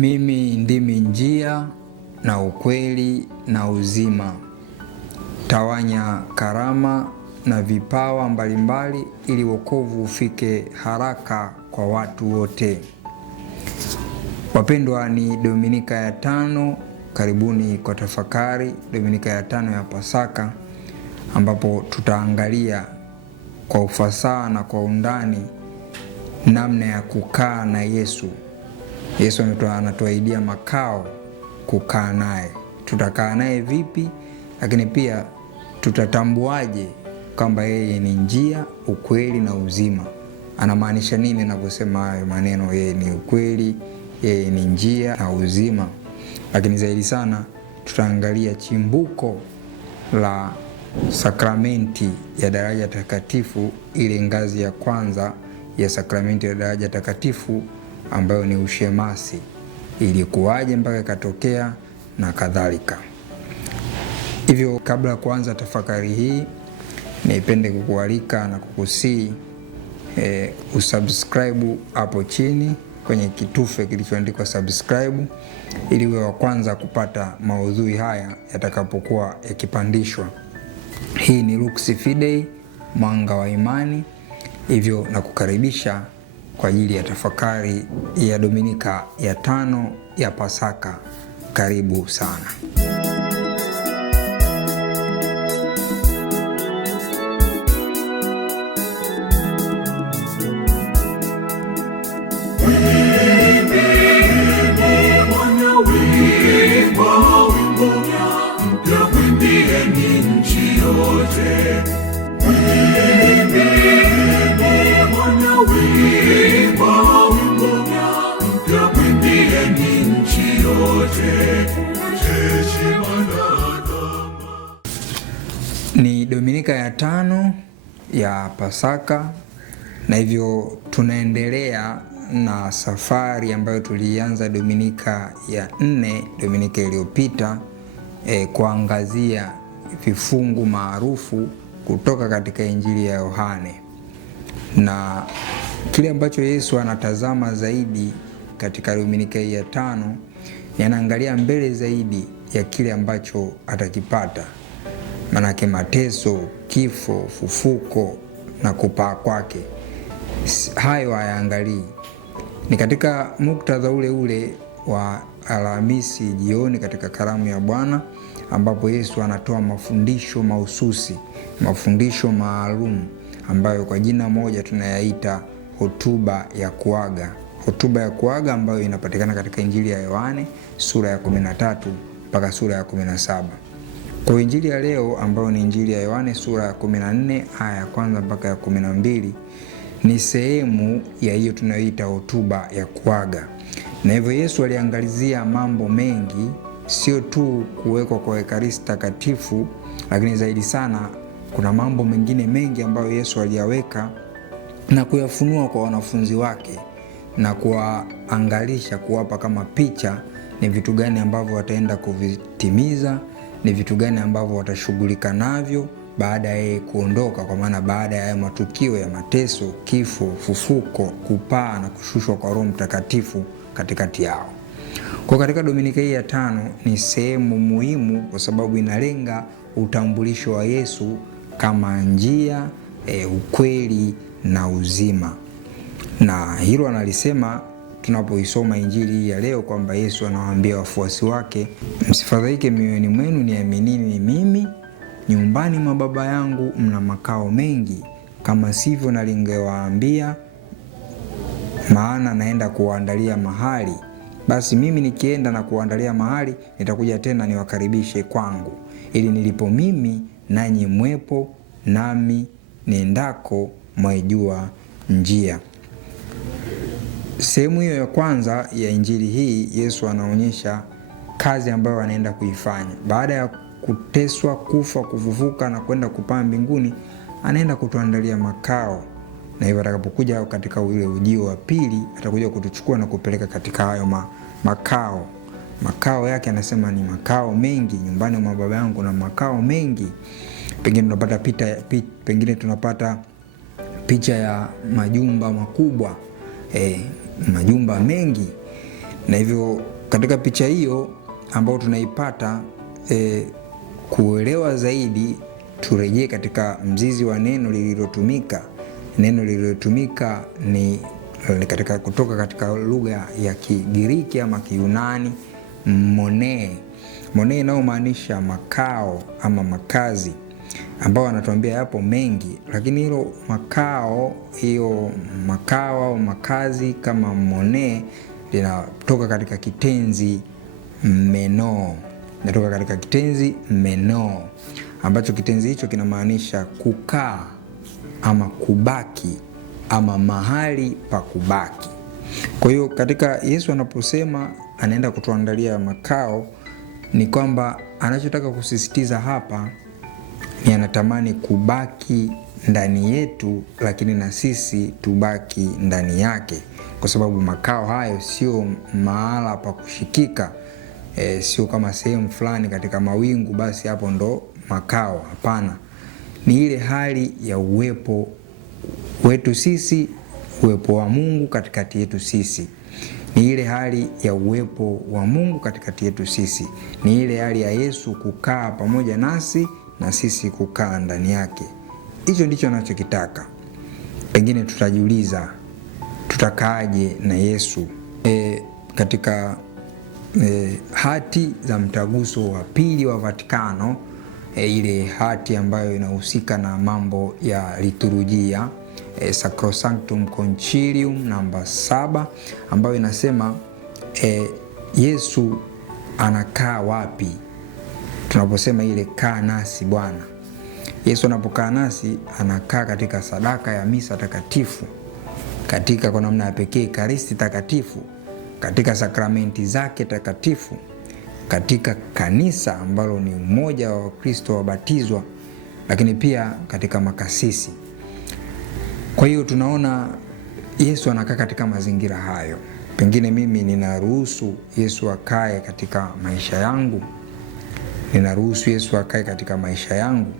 Mimi ndimi njia na ukweli na uzima. Tawanya karama na vipawa mbalimbali ili wokovu ufike haraka kwa watu wote. Wapendwa, ni Dominika ya 5. Karibuni kwa tafakari Dominika ya 5 ya Pasaka, ambapo tutaangalia kwa ufasaha na kwa undani namna ya kukaa na Yesu. Yesu anatuahidia makao, kukaa naye. Tutakaa naye vipi? Lakini pia tutatambuaje kwamba yeye ni njia, ukweli na uzima? Anamaanisha nini anaposema hayo maneno, yeye ni ukweli, yeye ni njia na uzima? Lakini zaidi sana tutaangalia chimbuko la sakramenti ya daraja takatifu, ile ngazi ya kwanza ya sakramenti ya daraja takatifu ambayo ni ushemasi. Ilikuwaje mpaka ikatokea na kadhalika. Hivyo kabla ya kuanza tafakari hii, nipende kukualika na kukusii usubscribe hapo chini kwenye kitufe kilichoandikwa subscribe, ili uwe wa kwanza kupata maudhui haya yatakapokuwa yakipandishwa. Hii ni Lux Fidei, mwanga wa imani. Hivyo nakukaribisha kwa ajili ya tafakari ya Dominika ya 5 ya Pasaka. Karibu sana. Ni Dominika ya 5 ya Pasaka, na hivyo tunaendelea na safari ambayo tulianza Dominika ya 4, Dominika iliyopita, kuangazia vifungu maarufu kutoka katika Injili ya Yohane. Na kile ambacho Yesu anatazama zaidi katika Dominika ya 5 yanaangalia mbele zaidi ya kile ambacho atakipata. Manake mateso, kifo, fufuko na kupaa kwake, hayo hayaangalii. Ni katika muktadha ule ule wa Alhamisi jioni katika karamu ya Bwana, ambapo Yesu anatoa mafundisho mahususi, mafundisho maalum ambayo kwa jina moja tunayaita hotuba ya kuaga. Hotuba ya kuaga ambayo inapatikana katika Injili ya Yohane sura ya 13 mpaka sura ya 17. Kwa Injili ya leo ambayo ni Injili ya Yohane sura ya 14 aya ya 1 mpaka ya 12 ni sehemu ya hiyo tunayoita hotuba ya kuaga. Na hivyo Yesu aliangalizia mambo mengi, sio tu kuwekwa kwa Ekaristi takatifu, lakini zaidi sana kuna mambo mengine mengi ambayo Yesu aliyaweka na kuyafunua kwa wanafunzi wake na kuwaangalisha, kuwapa kama picha ni vitu gani ambavyo wataenda kuvitimiza, ni vitu gani ambavyo watashughulika navyo baada ya yeye kuondoka, kwa maana baada ya matukio ya mateso, kifo, fufuko, kupaa na kushushwa kwa Roho Mtakatifu katikati yao. Kwa katika Dominika hii ya 5 ni sehemu muhimu kwa sababu inalenga utambulisho wa Yesu kama njia, ukweli na uzima. Na hilo analisema tunapoisoma Injili ya leo kwamba Yesu anawaambia wafuasi wake, msifadhaike mioyoni mwenu, niaminini mimi. Nyumbani mwa Baba yangu mna makao mengi, kama sivyo nalingewaambia, maana naenda kuwaandalia mahali. Basi mimi nikienda na kuandalia mahali, nitakuja tena niwakaribishe kwangu, ili nilipo mimi nanyi mwepo, nami niendako mwaijua njia. Sehemu hiyo ya kwanza ya Injili hii, Yesu anaonyesha kazi ambayo anaenda kuifanya. Baada ya kuteswa, kufa, kufufuka na kwenda kupaa mbinguni, anaenda kutuandalia makao. Na hivyo atakapokuja katika ule ujio wa pili, atakuja kutuchukua na kupeleka katika hayo makao. Makao yake anasema ni makao mengi, nyumbani mwa Baba yangu na makao mengi. Pengine tunapata picha ya majumba makubwa, majumba mengi. Na hivyo katika picha hiyo ambayo tunaipata, kuelewa zaidi, turejee katika mzizi wa neno lililotumika. Neno lililotumika ni kutoka katika lugha ya Kigiriki ama Kiyunani, mone. Mone inayomaanisha makao ama makazi, ambao anatuambia yapo mengi, lakini hilo makao au makazi kama mone linatoka katika kitenzi meno. Natoka katika kitenzi meno, ambacho kitenzi hicho kinamaanisha kukaa ama kubaki ama mahali pa kubaki. Kwa hiyo katika Yesu anaposema anaenda kutuandalia makao, ni kwamba anachotaka kusisitiza hapa ni anatamani kubaki ndani yetu, lakini na sisi tubaki ndani yake, kwa sababu makao hayo sio mahala pa kushikika. Sio kama sehemu fulani katika mawingu basi hapo ndo makao. Hapana, ni ile hali ya uwepo wetu sisi, uwepo wa Mungu katikati yetu sisi. Ni ile hali ya uwepo wa Mungu katikati yetu sisi. Ni ile hali ya Yesu kukaa pamoja nasi na sisi kukaa ndani yake. Hicho ndicho anachokitaka. Pengine tutajiuliza, tutakaaje na Yesu? Katika hati za mtaguso wa pili wa Vatikano, ile hati ambayo inahusika na mambo ya liturujia, Sacrosanctum Concilium namba 7, ambayo inasema Yesu anakaa wapi? Tunaposema ile kaa nasi Bwana, Yesu anapokaa nasi anakaa katika sadaka ya misa takatifu, katika kwa namna ya pekee Ekaristi takatifu, katika sakramenti zake takatifu, katika kanisa ambalo ni mmoja wa Wakristo wabatizwa, lakini pia katika makasisi. Kwa hiyo tunaona Yesu anakaa katika mazingira hayo. Pengine mimi ninaruhusu Yesu akae katika maisha yangu. Ninaruhusu Yesu akae katika maisha yangu,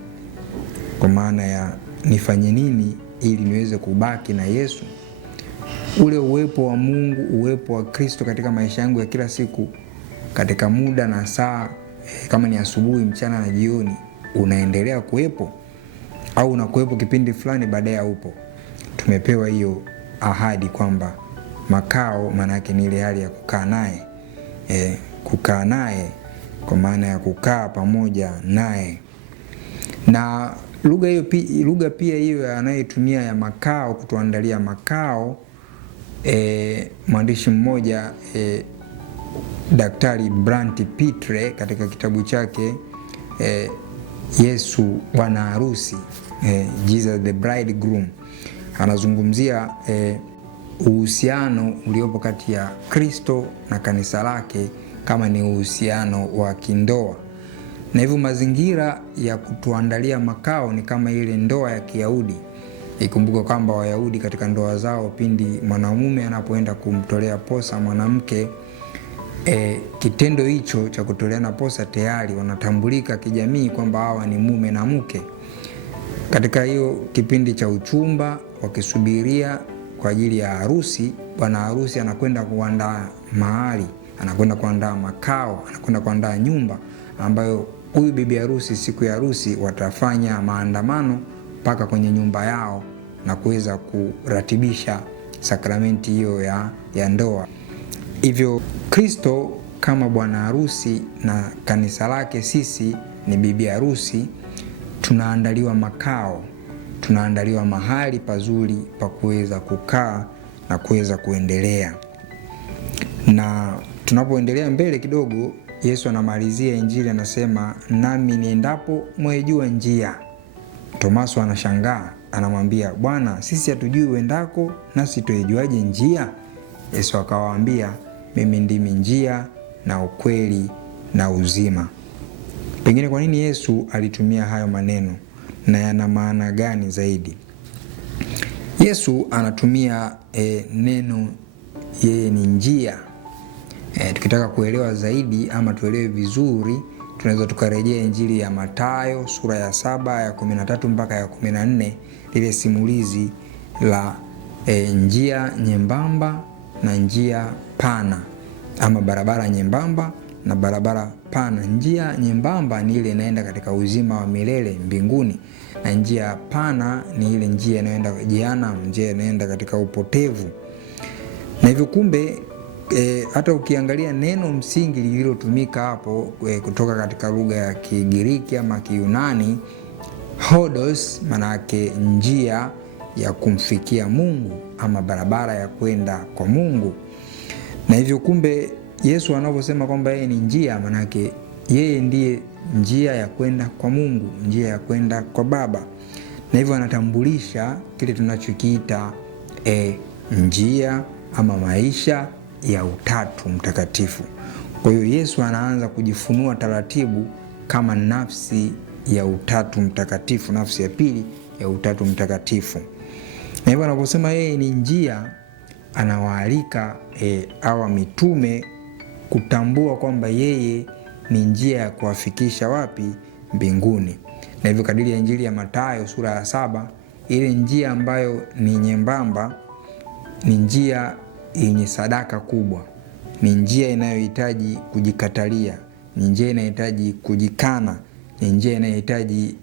kwa maana ya nifanye nini ili niweze kubaki na Yesu. Ule uwepo wa Mungu, uwepo wa Kristo katika maisha yangu ya kila siku, katika muda na saa, kama ni asubuhi, mchana na jioni, unaendelea kuwepo au unakuwepo kipindi fulani baadaye upo. Tumepewa hiyo ahadi kwamba makao maana yake ni ile hali ya kukaa naye, kukaa naye kwa maana ya kukaa pamoja naye. Na lugha pia hiyo anayetumia ya makao, kutuandalia makao, mwandishi mmoja Daktari Brandt Pitre katika kitabu chake Yesu Bwana Harusi, Jesus the Bridegroom, anazungumzia uhusiano uliopo kati ya Kristo na kanisa lake kama ni uhusiano wa kindoa. Na hivyo mazingira ya kutuandalia makao ni kama ile ndoa ya Kiyahudi. Ikumbuke kwamba Wayahudi katika ndoa zao, pindi mwanamume anapoenda kumtolea posa mwanamke, kitendo hicho cha kutoleana posa tayari wanatambulika kijamii kwamba hawa ni mume na mke. Katika hiyo kipindi cha uchumba, wakisubiria kwa ajili ya harusi, bwana harusi anakwenda kuandaa mahali, anakwenda kuandaa makao, anakwenda kuandaa nyumba ambayo huyu bibi harusi siku ya harusi watafanya maandamano mpaka kwenye nyumba yao na kuweza kuratibisha sakramenti hiyo ya ndoa. Hivyo Kristo kama bwana harusi na kanisa lake sisi ni bibi harusi, tunaandaliwa makao, tunaandaliwa mahali pazuri pa kuweza kukaa na kuweza kuendelea. Na tunapoendelea mbele kidogo, Yesu anamalizia Injili, anasema nami niendapo mwejua njia. Tomaso anashangaa, anamwambia Bwana, sisi hatujui uendako, nasi tuijuaje njia? Yesu akawaambia, mimi ndimi njia na ukweli na uzima. Pengine kwa nini Yesu alitumia hayo maneno na yana maana gani zaidi? Yesu anatumia neno yeye ni njia. Tukitaka kuelewa zaidi ama tuelewe vizuri, tunaweza tukarejea Injili ya Mathayo sura ya 7 ya 13 mpaka ya 14, lile simulizi la njia nyembamba na njia pana. ama barabara nyembamba na barabara pana. Njia nyembamba ni ile inaenda katika uzima wa milele mbinguni, na njia pana ni ile njia inayoenda jehanamu, njia inaenda katika upotevu. Na hivyo kumbe hata ukiangalia neno msingi lililotumika hapo kutoka katika lugha ya Kigiriki ama Kiyunani, hodos, maana yake njia ya kumfikia Mungu ama barabara ya kwenda kwa Mungu. Na hivyo kumbe Yesu anaposema kwamba yeye ni njia, maana yake yeye ndiye njia ya kwenda kwa Mungu, njia ya kwenda kwa Baba. Na hivyo anatambulisha kile tunachokiita njia ama maisha ya Utatu Mtakatifu. Kwa hiyo Yesu anaanza kujifunua taratibu kama nafsi ya Utatu Mtakatifu, nafsi ya pili ya Utatu Mtakatifu. Na hivyo anaposema yeye ni njia, anawaalika hawa mitume kutambua kwamba yeye ni njia ya kuwafikisha wapi? Mbinguni. Na hivyo kadiri ya Injili ya Mathayo sura ya 7, ile njia ambayo ni nyembamba ni njia yenye sadaka kubwa, ni njia inayohitaji kujikatalia, ni njia inayohitaji kujikana, ni njia inayohitaji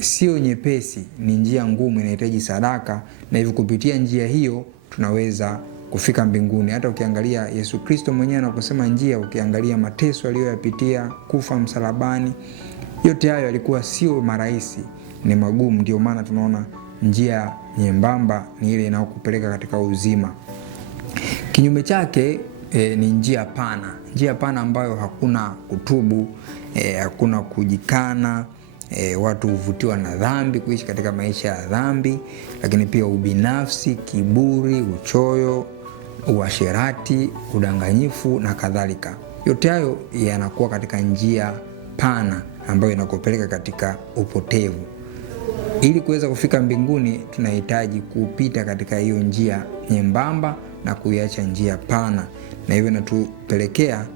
sio nyepesi, ni njia ngumu, inahitaji sadaka. Na hivyo kupitia njia hiyo tunaweza kufika mbinguni. Hata ukiangalia Yesu Kristo mwenyewe anaposema njia, ukiangalia mateso aliyoyapitia, kufa msalabani, yote hayo yalikuwa sio marahisi, ni magumu. Ndio maana tunaona njia nyembamba ni ile inayokupeleka katika uzima. Kinyume chake ni njia pana. Njia pana ambayo hakuna kutubu, hakuna kujikana. Watu huvutiwa na dhambi, kuishi katika maisha ya dhambi, lakini pia ubinafsi, kiburi, uchoyo, uasherati, udanganyifu na kadhalika. Yote hayo yanakuwa katika njia pana ambayo inakupeleka katika upotevu. Ili kuweza kufika mbinguni tunahitaji kupita katika hiyo njia nyembamba na kuiacha njia pana. Na hivyo natupelekea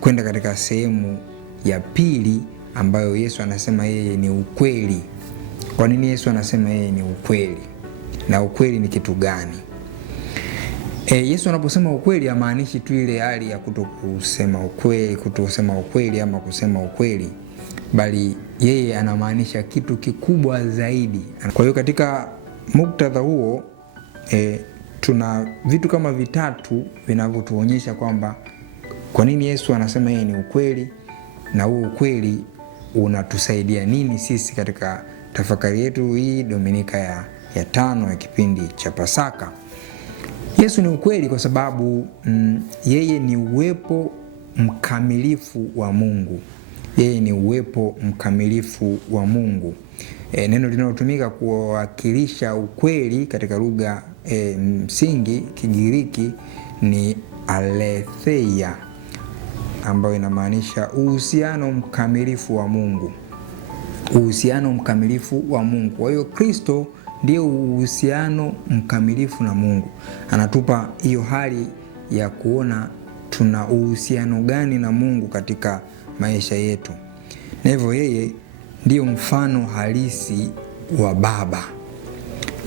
kwenda katika sehemu ya pili ambayo Yesu anasema yeye ni ukweli. Kwa nini Yesu anasema yeye ni ukweli? Na ukweli ni kitu gani? Yesu anaposema ukweli hamaanishi tu ile hali ya kutosema ukweli ama kusema ukweli, bali yeye anamaanisha kitu kikubwa zaidi. Kwa hiyo katika muktadha huo tuna vitu kama vitatu vinavyotuonyesha kwamba kwa nini Yesu anasema yeye ni ukweli, na huo ukweli unatusaidia nini sisi katika tafakari yetu hii Dominika ya 5 ya kipindi cha Pasaka. Yesu ni ukweli kwa sababu yeye ni uwepo mkamilifu wa Mungu. Yeye ni uwepo mkamilifu wa Mungu. Neno linalotumika kuwakilisha ukweli katika lugha msingi Kigiriki ni aletheia, ambayo inamaanisha uhusiano mkamilifu wa Mungu. Uhusiano mkamilifu wa Mungu. Kwa hiyo Kristo ndiye uhusiano mkamilifu na Mungu. Anatupa hiyo hali ya kuona tuna uhusiano gani na Mungu katika maisha yetu. Na hivyo yeye ndiyo mfano halisi wa Baba.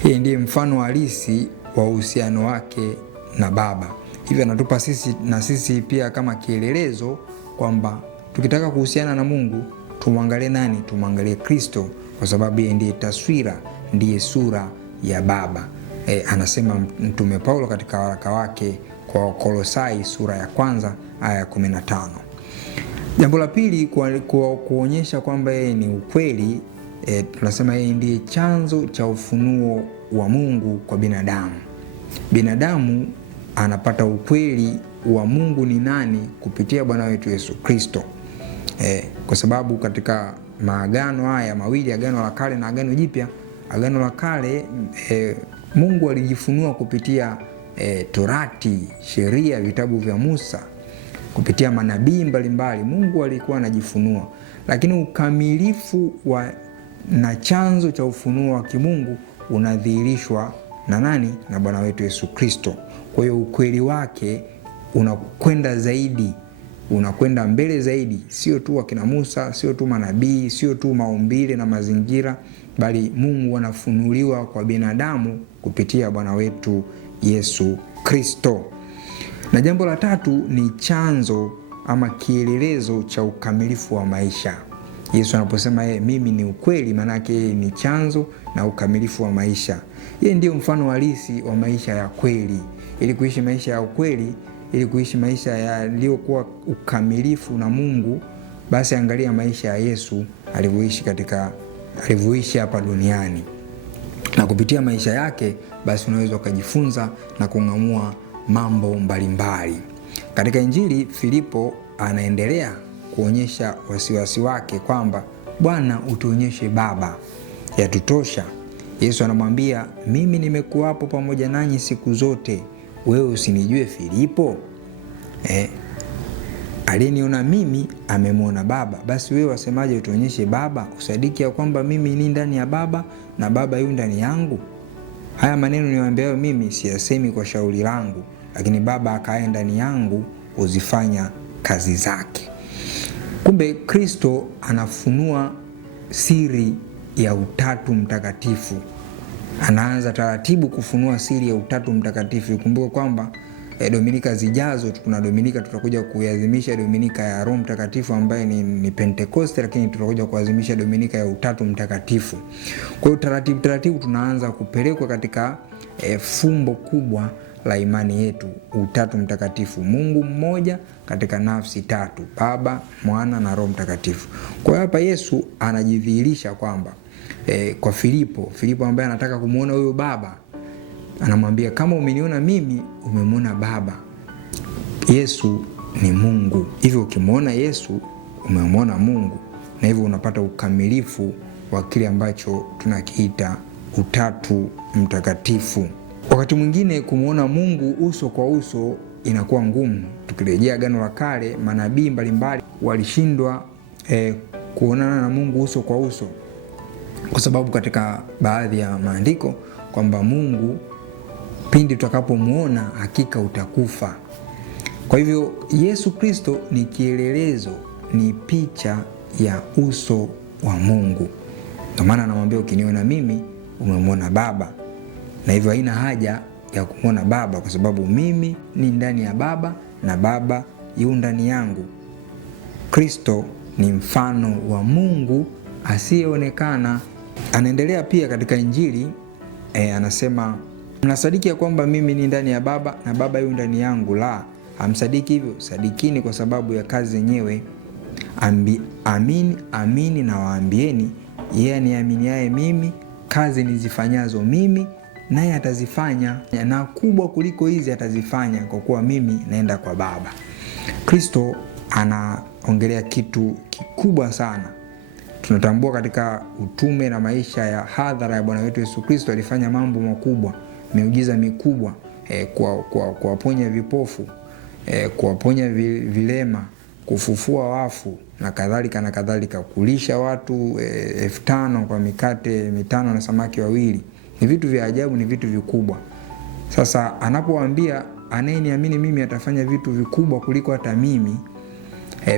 Yeye ndiye mfano halisi wa uhusiano wake na Baba. Hivyo anatupa sisi pia kama kielelezo kwamba tukitaka kuhusiana na Mungu tumwangalie nani? Tumwangalie Kristo, kwa sababu yeye ndiye taswira, ndiye sura ya Baba. Anasema Mtume Paulo katika waraka wake kwa Kolosai sura ya 1 aya 15. Jambo la pili, kwa kuonyesha kwamba yeye ni ukweli, tunasema yeye ndiye chanzo cha ufunuo wa Mungu kwa binadamu. Binadamu anapata ukweli wa Mungu ni nani kupitia Bwana wetu Yesu Kristo. Kwa sababu katika maagano haya mawili, Agano la Kale na Agano Jipya, Agano la Kale Mungu alijifunua kupitia Torati, sheria, vitabu vya Musa, kupitia manabii mbalimbali. Mungu alikuwa anajifunua, lakini ukamilifu na chanzo cha ufunuo wa kimungu unadhihirishwa na nani? Na Bwana wetu Yesu Kristo. Kwa hiyo ukweli wake unakwenda zaidi, unakwenda mbele zaidi, sio tu akina Musa, sio tu manabii, sio tu maumbile na mazingira, bali Mungu anafunuliwa kwa binadamu kupitia Bwana wetu Yesu Kristo. Na jambo la tatu ni chanzo ama kielelezo cha ukamilifu wa maisha. Yesu anaposema mimi ni ukweli, maana yake yeye ni chanzo na ukamilifu wa maisha. Yeye ndio mfano halisi wa maisha ya kweli. Ili kuishi maisha ya ukweli, ili kuishi maisha yaliyokuwa ukamilifu na Mungu, basi angalia maisha ya Yesu alivyoishi hapa duniani. Na kupitia maisha yake basi unaweza ukajifunza na kung'amua mambo mbalimbali. Katika Injili, Filipo anaendelea kuonyesha wasiwasi wake kwamba Bwana, utuonyeshe Baba, yatutosha. Yesu anamwambia, mimi nimekuwapo pamoja nanyi siku zote, wewe usinijue Filipo? Aliyeniona mimi amemwona Baba. Basi wewe wasemaje utuonyeshe Baba? Usadiki ya kwamba mimi ni ndani ya Baba na Baba yu ndani yangu? Haya maneno niwaambiayo mimi siyasemi kwa shauri langu, lakini Baba akae ndani yangu huzifanya kazi zake. Kumbe Kristo anafunua siri ya Utatu Mtakatifu. Anaanza taratibu kufunua siri ya Utatu Mtakatifu. Kumbuka kwamba Dominika zijazo, kuna Dominika tutakuja kuadhimisha Dominika ya Roho Mtakatifu ambaye ni Pentekoste, lakini tutakuja kuadhimisha Dominika ya Utatu Mtakatifu. Kwa hiyo taratibu tunaanza kupelekwa katika fumbo kubwa la imani yetu, Utatu Mtakatifu, Mungu mmoja katika nafsi tatu, Baba, Mwana na Roho Mtakatifu. Kwa hiyo hapa Yesu anajidhihirisha kwamba kwa Filipo ambaye anataka kumuona huyo Baba, anamwambia kama umeniona mimi umemwona Baba. Yesu ni Mungu. Hivyo ukimwona Yesu umemwona Mungu, na hivyo unapata ukamilifu wa kile ambacho tunakiita Utatu Mtakatifu. Wakati mwingine kumuona Mungu uso kwa uso inakuwa ngumu. Tukirejea Agano la Kale, manabii mbalimbali walishindwa kuonana na Mungu uso kwa uso, kwa sababu katika baadhi ya maandiko kwamba Mungu pindi tutakapomuona hakika utakufa. Kwa hivyo Yesu Kristo ni kielelezo, ni picha ya uso wa Mungu. Ndio maana anamwambia ukiniona mimi umemwona Baba. Na hivyo haina haja ya kumwona Baba, kwa sababu mimi ni ndani ya Baba na Baba yu ndani yangu. Kristo ni mfano wa Mungu asiyeonekana. Anaendelea pia katika Injili, anasema mnasadiki ya kwamba mimi ni ndani ya Baba na Baba yu ndani yangu? La, hamsadiki hivyo. Sadikini kwa sababu ya kazi zenyewe. Amini na waambieni, yeye aniaminiaye mimi, kazi nizifanyazo mimi naye atazifanya, na kubwa kuliko hizi atazifanya, kwa kuwa mimi naenda kwa Baba. Kristo anaongelea kitu kikubwa sana. Tunatambua katika utume na maisha ya hadhara ya Bwana wetu Yesu Kristo alifanya mambo makubwa, miujiza mikubwa, kuwaponya vipofu, kuwaponya vilema, kufufua wafu na kadhalika, kulisha watu 5,000 kwa mikate 5 na samaki 2. Ni vitu vya ajabu, ni vitu vikubwa. Sasa anapowaambia anayeniamini mimi atafanya vitu vikubwa kuliko hata mimi,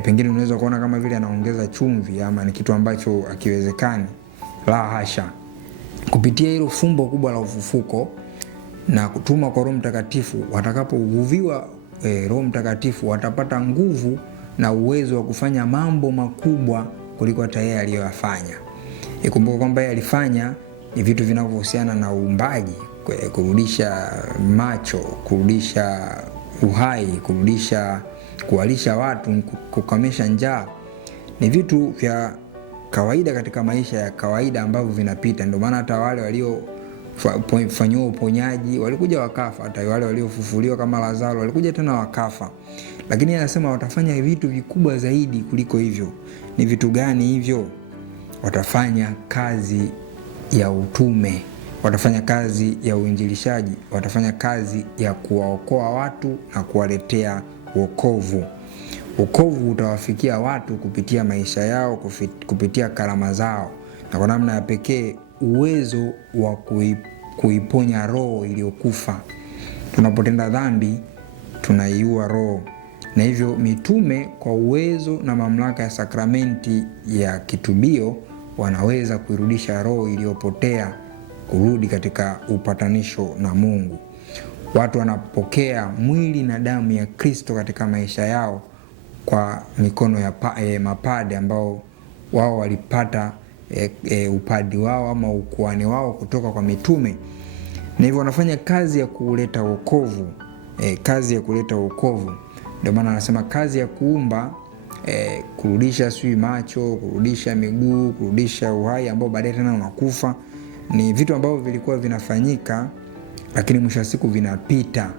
pengine unaweza kuona kama vile anaongeza chumvi ama ni kitu ambacho hakiwezekani. La hasha. Kupitia hilo fumbo kubwa la ufufuko na kutuma kwa Roho Mtakatifu, watakapovuviwa Roho Mtakatifu watapata nguvu na uwezo wa kufanya mambo makubwa kuliko hata yeye aliyoyafanya. Ikumbuka kwamba yeye alifanya ni vitu vinavyohusiana na uumbaji, kurudisha macho, kurudisha uhai, kuwalisha watu, kukomesha njaa. Ni vitu vya kawaida katika maisha ya kawaida ambavyo vinapita. Ndio maana hata wale waliofanywa uponyaji walikuja wakafa, hata wale waliofufuliwa kama Lazaro walikuja tena wakafa. Lakini anasema watafanya vitu vikubwa zaidi kuliko hivyo. Ni vitu gani hivyo? Watafanya kazi ya utume, watafanya kazi ya uinjilishaji, watafanya kazi ya kuwaokoa watu na kuwaletea wokovu. Wokovu utawafikia watu kupitia maisha yao, kupitia karama zao, na kwa namna ya pekee uwezo wa kuiponya roho iliyokufa. Tunapotenda dhambi tunaiua roho, na hivyo mitume kwa uwezo na mamlaka ya sakramenti ya kitubio wanaweza kuirudisha roho iliyopotea kurudi katika upatanisho na Mungu. watu wanapokea mwili na damu ya Kristo katika maisha yao kwa mikono ya mapade ambao wao walipata upadi wao ama ukuhani wao kutoka kwa mitume, na hivyo wanafanya kazi ya kuleta wokovu, kazi ya kuleta wokovu. Ndio maana anasema kazi ya kuumba, kurudisha macho, kurudisha miguu, kurudisha uhai ambao baadaye tena unakufa, ni vitu ambavyo vilikuwa vinafanyika lakini mwisho wa siku vinapita.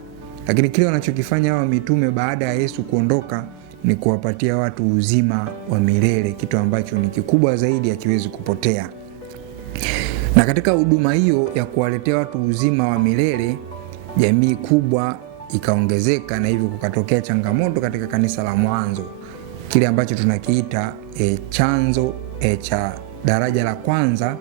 Lakini kile wanachokifanya hawa mitume baada ya Yesu kuondoka ni kuwapatia watu uzima wa milele, kitu ambacho ni kikubwa zaidi, hakiwezi kupotea. Na katika huduma hiyo ya kuwaletea watu uzima wa milele, jamii kubwa ikaongezeka, na hivyo kukatokea changamoto katika kanisa la mwanzo, kile ambacho tunakiita chanzo cha daraja la kwanza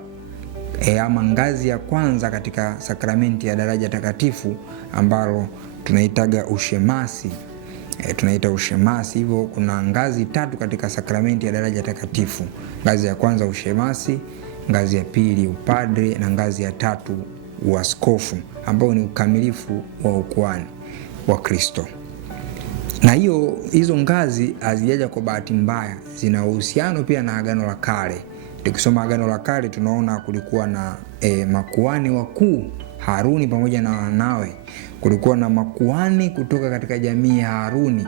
ama ngazi ya kwanza katika sakramenti ya daraja takatifu, ambalo tunaitaga ushemasi. Tunaita ushemasi. Hivyo kuna ngazi 3 katika sakramenti ya daraja takatifu. Ngazi ya kwanza ushemasi, ngazi ya pili upadre, na ngazi ya 3 uaskofu, ambao ni ukamilifu wa ukuhani wa Kristo. Na hizo ngazi hazijaja kwa bahati mbaya, zina uhusiano pia na Agano la Kale. Tukisoma Agano la Kale tunaona kulikuwa na makuhani wakuu, Haruni pamoja na wanawe. Kulikuwa na makuhani kutoka katika jamii ya Haruni,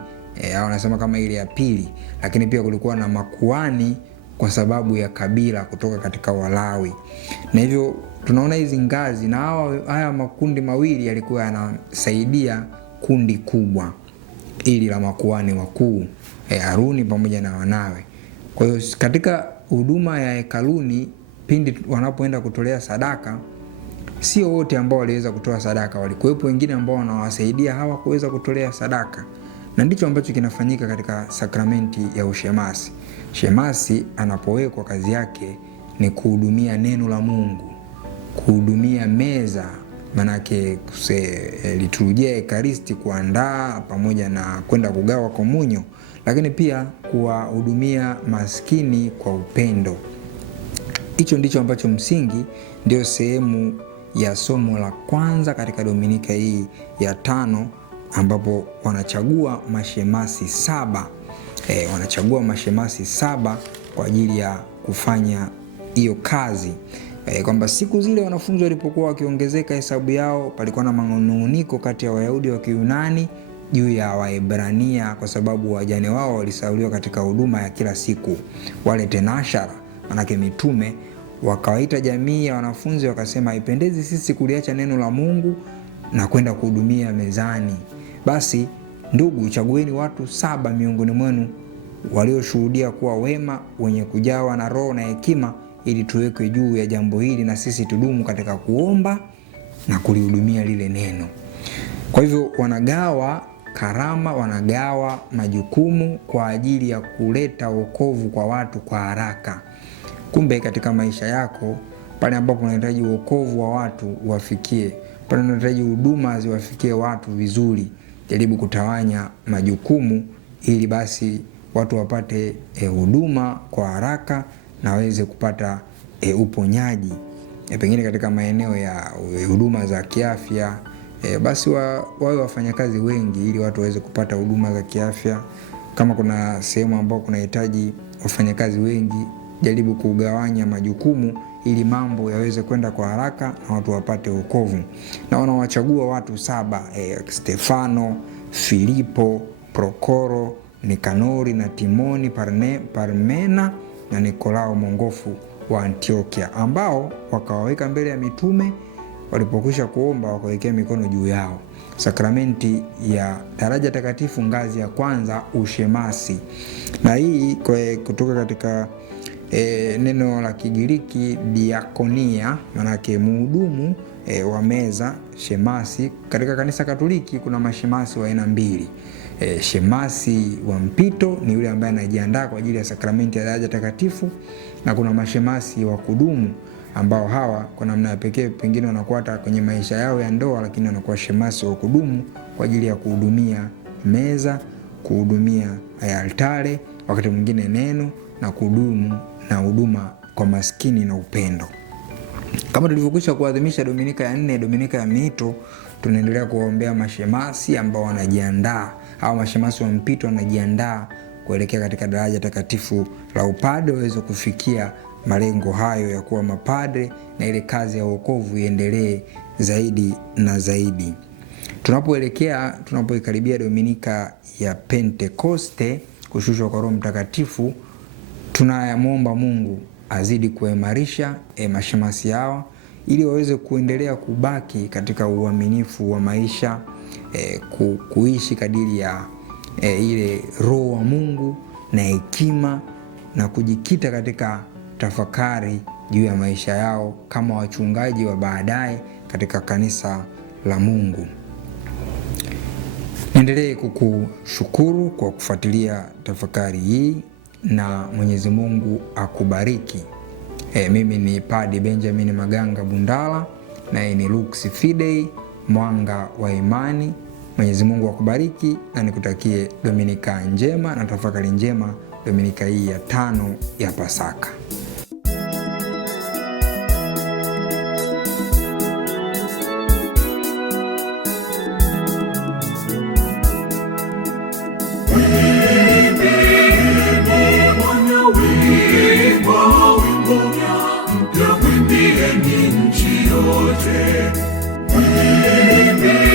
wanasema kama ile ya pili, lakini pia kulikuwa na makuhani kwa sababu ya kabila kutoka katika Walawi. Na hivyo tunaona hizi ngazi, na haya makundi mawili yalikuwa yanasaidia kundi kubwa ili la makuhani wakuu, Haruni pamoja na wanawe. Kwa hiyo katika huduma ya hekaluni, pindi wanapoenda kutolea sadaka, sio wote ambao waliweza kutoa sadaka, walikuwepo wengine ambao wanawasaidia hawa kuweza kutolea sadaka. Na ndicho ambacho kinafanyika katika sakramenti ya ushemasi. Shemasi anapowekwa, kazi yake ni kuhudumia neno la Mungu, kuhudumia meza, manake liturujia ekaristi, kuandaa pamoja na kwenda kugawa komunyo, lakini pia kuwahudumia maskini kwa upendo. Hicho ndicho ambacho msingi, ndio sehemu ya somo la kwanza katika Dominika hii ya 5, ambapo wanachagua mashemasi 7. Wanachagua mashemasi 7 kwa ajili ya kufanya hiyo kazi. Kwamba siku zile wanafunzi walipokuwa wakiongezeka hesabu yao, palikuwa na manunguniko kati ya Wayahudi wa Kiyunani juu ya Waebrania, kwa sababu wajane wao walisauliwa katika huduma ya kila siku. Wale tenashara, manake mitume, wakawaita jamii ya wanafunzi wakasema, haipendezi sisi kuliacha neno la Mungu na kwenda kuhudumia mezani. Basi ndugu, chagueni watu 7 miongoni mwenu walioshuhudia kuwa wema, wenye kujawa na roho na hekima, ili tuwekwe juu ya jambo hili, na sisi tudumu katika kuomba na kulihudumia lile neno. Kwa hivyo wanagawa karama, wanagawa majukumu kwa ajili ya kuleta wokovu kwa watu kwa haraka. Kumbe katika maisha yako, pale ambapo unahitaji wokovu wa watu uwafikie, pale unahitaji huduma ziwafikie watu vizuri, jaribu kutawanya majukumu ili basi watu wapate huduma kwa haraka na waweze kupata uponyaji. Pengine katika maeneo ya huduma za kiafya, basi wawe wafanyakazi wengi ili watu waweze kupata huduma za kiafya. Kama kuna sehemu ambao kunahitaji wafanyakazi wengi, jaribu kugawanya majukumu ili mambo yaweze kwenda kwa haraka na watu wapate wokovu. Na wanawachagua watu 7, Stefano, Filipo, Prokoro, Nikanori na Timoni, Parmena na Nikolao mwongofu wa Antiokia, ambao wakawaweka mbele ya mitume. Walipokwisha kuomba, wakawekea mikono juu yao. Sakramenti ya daraja takatifu, ngazi ya kwanza, ushemasi. Na hii kutoka katika neno la Kigiriki diakonia, manake muhudumu wa meza, shemasi. Katika kanisa Katoliki kuna mashemasi wa aina 2. Shemasi wa mpito ni yule ambaye anajiandaa kwa ajili ya sakramenti ya daraja takatifu, na kuna mashemasi wa kudumu ambao hawa kwa namna ya pekee pengine wanakuwa hata kwenye maisha yao ya ndoa, lakini wanakuwa shemasi wa kudumu kwa ajili ya kuhudumia meza, kuhudumia altare, wakati mwingine neno, na kudumu na huduma kwa maskini na upendo. Kama tulivyokwisha kuadhimisha Dominika ya 4, Dominika ya Miito, tunaendelea kuwaombea mashemasi ambao wanajiandaa au mashemasi wa mpito wanajiandaa kuelekea katika daraja takatifu la upadre, waweze kufikia malengo hayo ya kuwa mapadre na ile kazi ya wokovu iendelee zaidi na zaidi. Tunapoikaribia Dominika ya Pentekoste, kushushwa kwa Roho Mtakatifu, tunayamwomba Mungu azidi kuimarisha mashemasi hawa ili waweze kuendelea kubaki katika uaminifu wa maisha, kuishi kadiri ya ile Roho wa Mungu na hekima, na kujikita katika tafakari juu ya maisha yao kama wachungaji wa baadaye katika kanisa la Mungu. Niendelee kukushukuru kwa kufuatilia tafakari hii, na Mwenyezi Mungu akubariki. Mimi ni Padre Benjamin Maganga Bundala, na ni Lux Fidei, mwanga wa imani. Mwenyezi Mungu akubariki na nikutakie Dominika njema na tafakari njema Dominika hii ya 5 ya Pasaka. Mwimbieni nchi yote, mwimbieni